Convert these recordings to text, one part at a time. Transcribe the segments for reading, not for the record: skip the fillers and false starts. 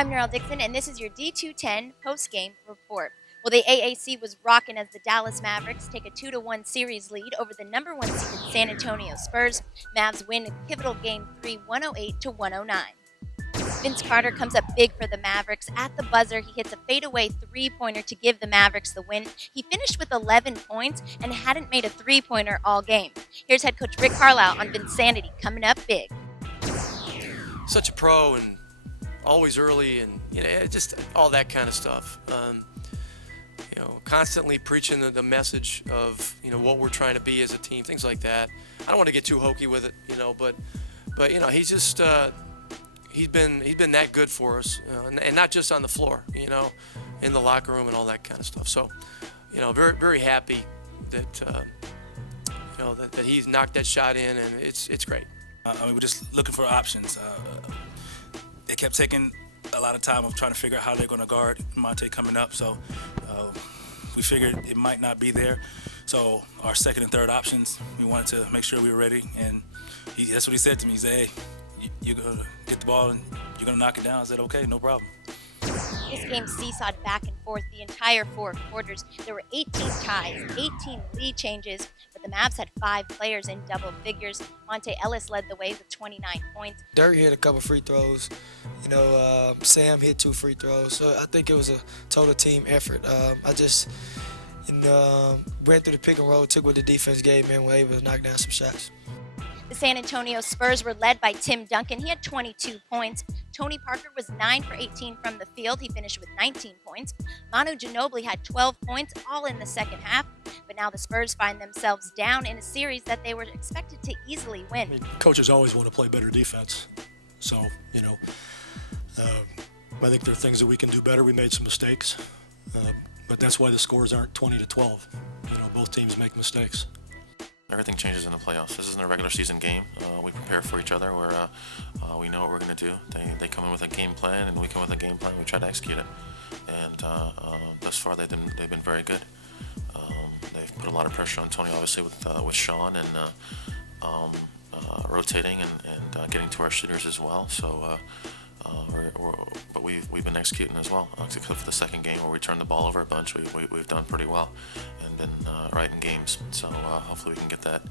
I'm Neural Dixon, and this is your D210 post-game report. Well, the AAC was rocking as the Dallas Mavericks take a 2-1 series lead over the number 1 seeded San Antonio Spurs. Mavs win a pivotal Game 3, 108-109. Vince Carter comes up big for the Mavericks. At the buzzer, he hits a fadeaway three-pointer to give the Mavericks the win. He finished with 11 points and hadn't made a three-pointer all game. Here's head coach Rick Carlisle on Vinsanity coming up big. Such a pro and always early, and just all that kind of stuff. Constantly preaching the message of what we're trying to be as a team, things like that. I don't want to get too hokey with it, but he's just he's been that good for us, and not just on the floor, in the locker room and all that kind of stuff. So, very very happy that that he's knocked that shot in, and it's great. We're just looking for options. They kept taking a lot of time of trying to figure out how they're going to guard Monte coming up, so we figured it might not be there. So our second and third options, we wanted to make sure we were ready, and that's what he said to me. He said, hey, you're going to get the ball and you're going to knock it down. I said, okay, no problem. This game seesawed back and forth the entire four quarters. There were 18 ties, 18 lead changes, but the Mavs had 5 players in double figures. Monte Ellis led the way with 29 points. Dirk hit a couple free throws. Sam hit 2 free throws. So I think it was a total team effort. I just ran through the pick and roll, took what the defense gave me, and were able to knock down some shots. The San Antonio Spurs were led by Tim Duncan. He had 22 points. Tony Parker was 9 for 18 from the field. He finished with 19 points. Manu Ginobili had 12 points, all in the second half. But now the Spurs find themselves down in a series that they were expected to easily win. Coaches always want to play better defense. So, I think there are things that we can do better. We made some mistakes. But that's why the scores aren't 20-12. Both teams make mistakes. Everything changes in the playoffs. This isn't a regular season game. We prepare for each other. We know what we're going to do. They come in with a game plan, and we come with a game plan. We try to execute it. And thus far, they've been very good. They've put a lot of pressure on Tony, obviously, with Sean and rotating and getting to our shooters as well. So, but we've been executing as well. Except for the second game where we turned the ball over a bunch, we've done pretty well and been right in games. So hopefully we can get that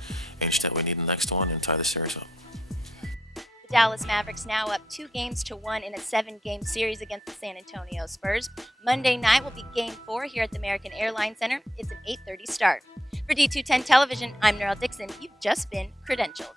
inch that we need in the next one and tie the series up. The Dallas Mavericks now up 2-1 in a 7-game series against the San Antonio Spurs. Monday night will be Game 4 here at the American Airlines Center. It's an 8:30 start. For D210 Television, I'm Neural Dixon. You've just been credentialed.